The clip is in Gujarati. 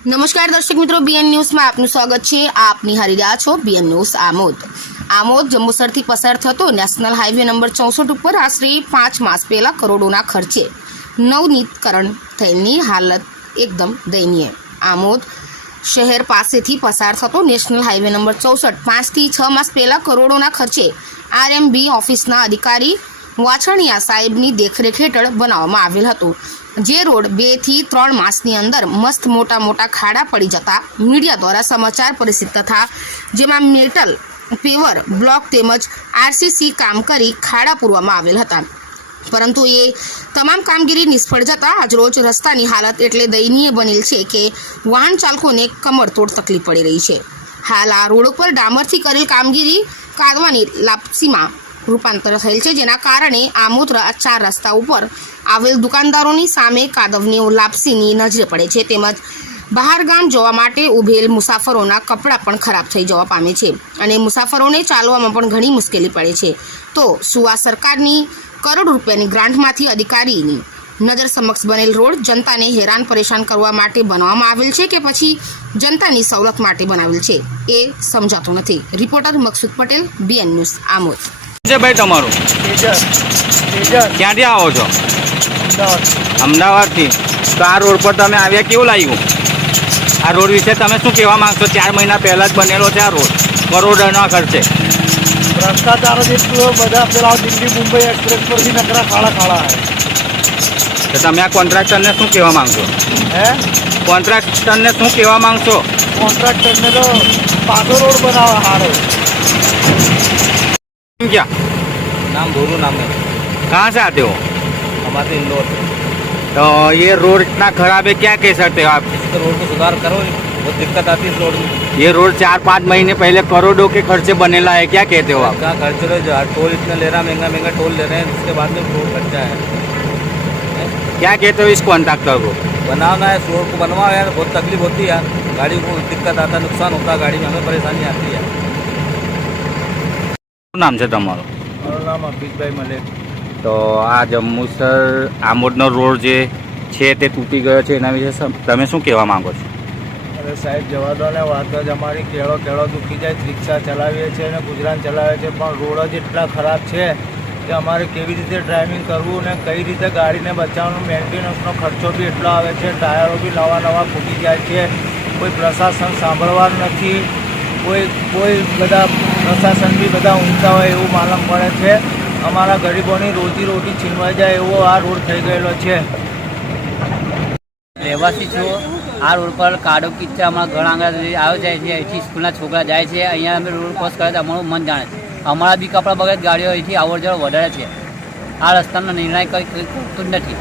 નમસ્કાર દર્શક મિત્રો બીએન ન્યૂઝમાં આપનું સ્વાગત છે. આપ નિહાળી રહ્યા છો બીએન ન્યૂઝ આમોદ. આમોદ જંબુસરથી પસાર થતો નેશનલ હાઈવે નંબર ચોસઠ ઉપર આશરે પાંચ માસ પહેલાં કરોડોના ખર્ચે નવનીતકરણ થયેની હાલત એકદમ દયનીય. આમોદ શહેર પાસેથી પસાર થતો નેશનલ હાઈવે નંબર ચોસઠ પાંચથી છ માસ પહેલાં કરોડોના ખર્ચે આરએમબી ઓફિસના અધિકારી વાછણિયા સાહેબની દેખરેખ હેઠળ બનાવવામાં આવેલ હતું. જે રોડ બેથી ત્રણ માસની અંદર મસ્ત મોટા મોટા ખાડા પડી જતા મીડિયા દ્વારા સમાચાર પરિસ્થિત તથા જેમાં મેટલ, પેવર, બ્લોક તેમજ આરસીસી કામ કરી ખાડા પૂરવામાં આવેલ હતા. પરંતુ એ તમામ કામગીરી નિષ્ફળ જતા આજરોજ રસ્તાની હાલત એટલે દયનીય બનેલ છે કે વાહન ચાલકોને કમરતોડ તકલીફ પડી રહી છે. હાલ આ રોડ ઉપર ડામરથી કરેલ કામગીરી કાદવાની લાપસીમાં રૂપાંતર થયેલ છે. જેના કારણે આમોદ ચાર રસ્તા ઉપર આવેલ દુકાનદારોની સામે કાદવની લાપસીની નજરે પડે છે. તેમજ બહાર ગામ જવા માટે ઉભેલ મુસાફરોના કપડાં પણ ખરાબ થઈ જવા પામે છે અને મુસાફરોને ચાલવામાં પણ ઘણી મુશ્કેલી પડે છે. તો શું આ સરકારની કરોડ રૂપિયાની ગ્રાન્ટમાંથી અધિકારીની નજર સમક્ષ બનેલ રોડ જનતાને હેરાન પરેશાન કરવા માટે બનાવવામાં આવેલ છે કે પછી જનતાની સવલત માટે બનાવેલ છે? એ સમજાતું નથી. Reporter Maksud Patel BN news Amod. છે ભાઈ તમારું? ક્યાંથી આવો છો? અમદાવાદથી. તો આ રોડ પર તમે આવ્યા કેવું લાગ્યું? આ રોડ વિશે તમે શું કહેવા માંગશો? ચાર મહિના પહેલાં જ બનેલો છે આ રોડ. કરોડોના ખર્ચે. ભ્રષ્ટાચાર બધા પેલા દિલ્હી મુંબઈ એક્સપ્રેસ પરથી નકરા ખાડા ખાડા તો તમે આ કોન્ટ્રાક્ટરને શું કહેવા માંગશો? હે? કોન્ટ્રાક્ટરને શું કહેવા માંગશો? કોન્ટ્રાક્ટરને તો પાછો રોડ બનાવવા હારો. क्या? नाम भोरू नाम है। कहाँ से आते हो? हमारे इंदौर। तो ये रोड इतना खराब है क्या कह सकते हो आप? तो रोड को सुधार करो बहुत दिक्कत आती है इस रोड में। ये रोड चार पाँच महीने पहले करोड़ों के खर्चे बनेला है क्या कहते हो आप? क्या खर्च रहे जो टोल इतना ले रहा महँगा महँगा टोल ले रहे हैं उसके बाद में रोड खर्चा है? क्या कहते हो इस कॉन्ट्रैक्टर को? बनाना है रोड को बनवाओ यार बहुत तकलीफ़ होती है यार। गाड़ी को दिक्कत आता है नुकसान होता है गाड़ी में हमें परेशानी आती है। નામ છે તમારું? મારું નામ અભિષભાઈ મલેક. તો આ જંબુસર આમોદનો રોડ જે છે તે તૂટી ગયો છે એના વિશે તમે શું કહેવા માંગો છો? અરે સાહેબ જવા દો ને વાત જ અમારી કેળો કેળો દુખી જાય રિક્ષા ચલાવીએ છીએ અને ગુજરાન ચલાવે છે પણ રોડ જ એટલા ખરાબ છે કે અમારે કેવી રીતે ડ્રાઇવિંગ કરવું ને કઈ રીતે ગાડીને બચાવવાનું મેન્ટેનન્સનો ખર્ચો બી એટલો આવે છે ટાયરો બી નવા નવા ફૂટી જાય છે કોઈ પ્રશાસન સાંભળવાનું નથી. કોઈ કોઈ બધા પ્રશાસન બી બધા ઊંચા હોય એવું માલમ પડે છે. અમારા ગરીબોની રોજી રોટી છીનવાઈ જાય એવો આ રોડ થઈ ગયેલો છે. રહેવાસી છો, આ રોડ પર કાડો કિચ્ચા અમારા ઘણા આગળ આવે જાય છે. અહીંથી સ્કૂલના છોકરા જાય છે. અહીંયા અમે રોડ ક્રોસ કરે તો અમારું મન જાણે છે. અમારા બી કપડાં બગડ ગાડીઓ અહીંથી આવડ જવડ વધારે છે. આ રસ્તાનો નિર્ણય કંઈ કંઈ કરતું જ નથી.